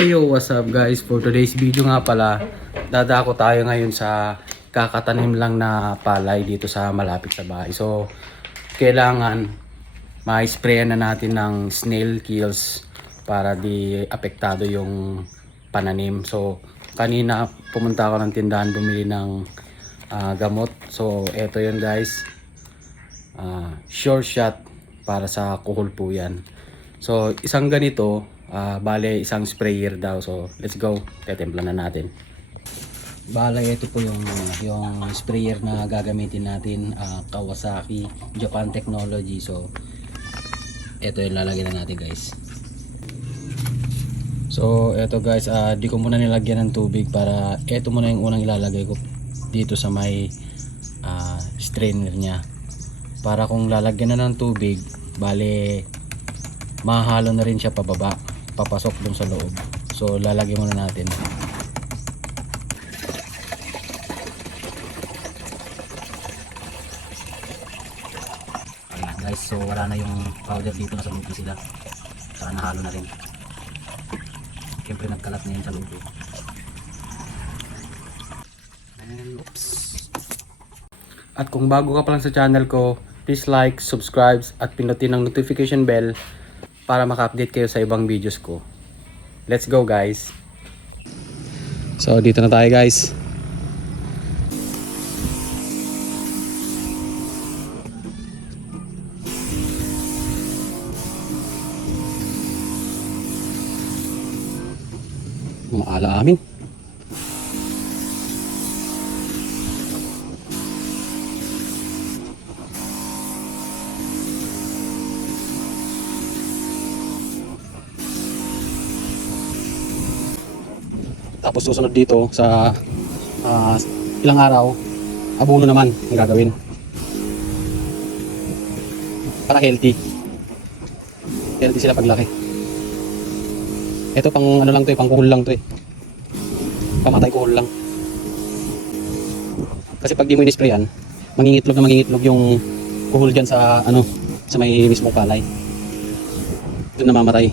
Yo, what's up guys? For today's video nga pala, dadako tayo ngayon sa kakatanim lang na palay dito sa malapit sa bahay. So, kailangan ma-sprayan na natin ng snail kills para di apektado yung pananim. So, kanina pumunta ako ng tindahan bumili ng gamot. So, eto yun guys. Sure shot para sa kuhol po yan. So, isang ganito, bale isang sprayer daw. So let's go, tetimpla na natin. Bale ito po yung sprayer na gagamitin natin, Kawasaki Japan Technology. So ito yung lalagyan na natin guys. So ito guys, di ko muna nilagyan ng tubig para ito muna yung unang ilalagay ko dito sa may strainer nya, para kung lalagyan na ng tubig, bale mahalo na rin siya pababa, papasok dun sa loob. So lalagyan muna natin. Ayan guys, so wala na yung powder dito, nasa loob na sila. Saka nahalo na rin. Siyempre nagkalat na yun sa loob. And oops. At kung bago ka pa lang sa channel ko, please like, subscribe at pinutin ang notification bell para maka-update kayo sa ibang videos ko. Let's go guys. So dito na tayo guys. Maala amin. Tapos susunod dito sa ilang araw, abono naman ang gagawin para healthy sila paglaki. Ito pang ano lang to, pang kuhol lang to, pamatay kuhol lang. Kasi pag di mo in-sprayan, mangingitlog yung kuhol dyan sa sa may mismong palay, doon namamatay.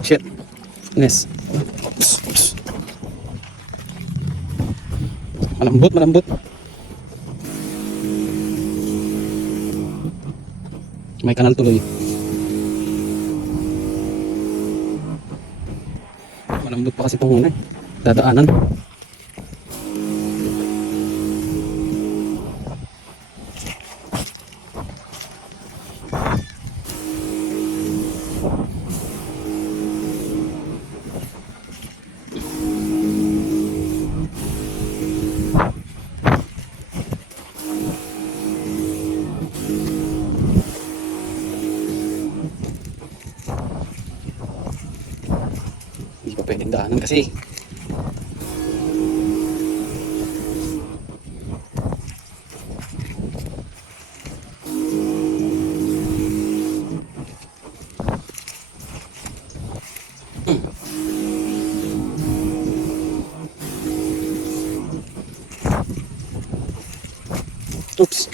Shit. Nes. Malambot. May kanal tuloy. Malambot pa kasi itong dadaanan. Hindi pa pwedeng daanan kasi oops.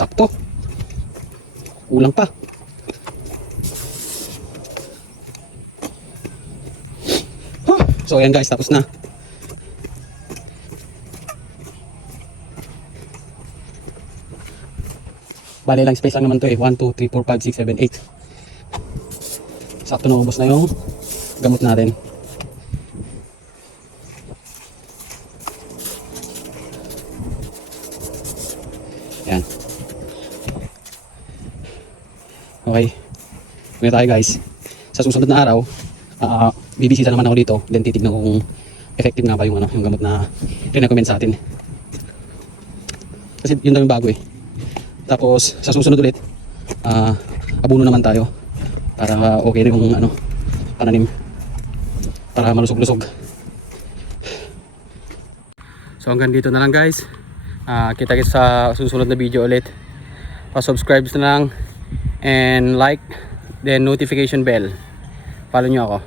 Sakto. Kulang pa. So ayan guys, tapos na. Bale lang space lang naman to eh. 1, 2, 3, 4, 5, 6, 7, 8. Sakto na ubos na yung gamot natin. Ayan. Okay. Ngayon tayo guys. Sa susunod na araw, bibisita naman ako dito. Then titignan ko kung effective nga ba yung, yung gamot na recommend sa atin. Kasi yun daw yung bago eh. Tapos sa susunod ulit, abuno naman tayo para okay na yung pananim, para malusog-lusog. So hanggang dito na lang guys. Kita-kits sa susunod na video ulit. Pa-subscribe na lang and like, then notification bell. Follow nyo ako.